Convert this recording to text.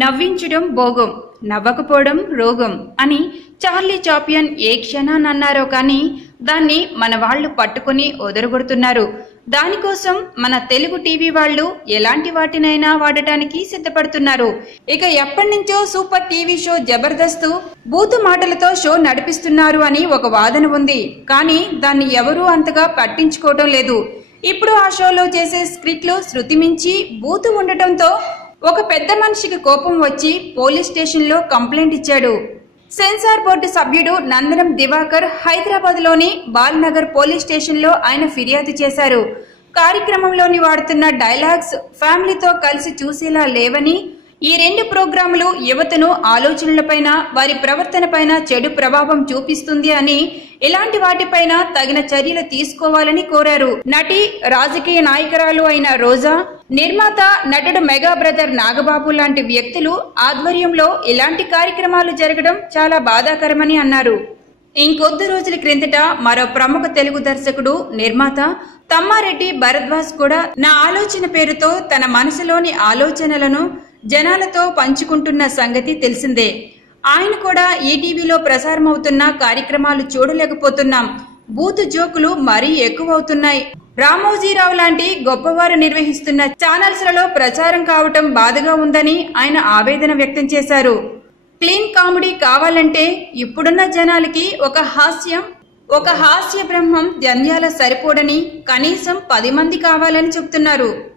నవ్వించడం భోగం నవ్వకపోవడం రోగం అని చార్లీ చాపియన్ ఏ క్షణాన్ని అన్నారో కానీ దాన్ని మన వాళ్ళు పట్టుకుని ఒదరగొడుతున్నారు దానికోసం మన తెలుగు టీవీ వాళ్ళు ఎలాంటి వాటినైనా వాడటానికి సిద్ధపడుతున్నారు. ఇక ఎప్పటి నుంచో సూపర్ టీవీ షో జబర్దస్త్ బూతు మాటలతో షో నడిపిస్తున్నారు అని ఒక వాదన ఉంది. కానీ దాన్ని ఎవరూ అంతగా పట్టించుకోవటం లేదు. ఇప్పుడు ఆ షోలో చేసే స్క్రిప్ట్లు శృతి మించి బూతు ఉండటంతో ఒక పెద్ద మనిషికి కోపం వచ్చి పోలీస్ స్టేషన్లో కంప్లైంట్ ఇచ్చాడు. సెన్సార్ బోర్డు సభ్యుడు నందనం దివాకర్ హైదరాబాద్లోని బాల్నగర్ పోలీస్ స్టేషన్లో ఆయన ఫిర్యాదు చేశారు. కార్యక్రమంలోని వాడుతున్న డైలాగ్స్ ఫ్యామిలీతో కలిసి చూసేలా లేవని ఈ రెండు ప్రోగ్రాములు యువతను ఆలోచనలపైన వారి ప్రవర్తనపైన చెడు ప్రభావం చూపిస్తుంది అని ఇలాంటి వాటిపైన తగిన చర్యలు తీసుకోవాలని కోరారు. నటి రాజకీయ నాయకురాలు అయిన రోజా నిర్మాత నటుడు మెగా బ్రదర్ నాగబాబు లాంటి వ్యక్తులు ఆధ్వర్యంలో ఇలాంటి కార్యక్రమాలు జరగడం చాలా బాధాకరమని అన్నారు. ఇంకొద్ది రోజుల క్రిందట మరో ప్రముఖ తెలుగు దర్శకుడు నిర్మాత తమ్మారెడ్డి భరద్వాజ్ కూడా నా ఆలోచన పేరుతో తన మనసులోని ఆలోచనలను జనాలతో పంచుకుంటున్న సంగతి తెలిసిందే. ఆయన కూడా ఈటీవీలో ప్రసారమవుతున్న కార్యక్రమాలు చూడలేకపోతున్నాం. బూత్ జోకులు మరీ ఎక్కువవుతున్నాయి. రామోజీరావు లాంటి గొప్పవారు నిర్వహిస్తున్న ఛానల్స్లలో ప్రచారం కావటం బాధగా ఉందని ఆయన ఆవేదన వ్యక్తం చేశారు. క్లీన్ కామెడీ కావాలంటే ఇప్పుడున్న జనాలకి ఒక హాస్యం ఒక హాస్య బ్రహ్మం జంధ్యాల సరిపోడని కనీసం పది మంది కావాలని చెప్తున్నారు.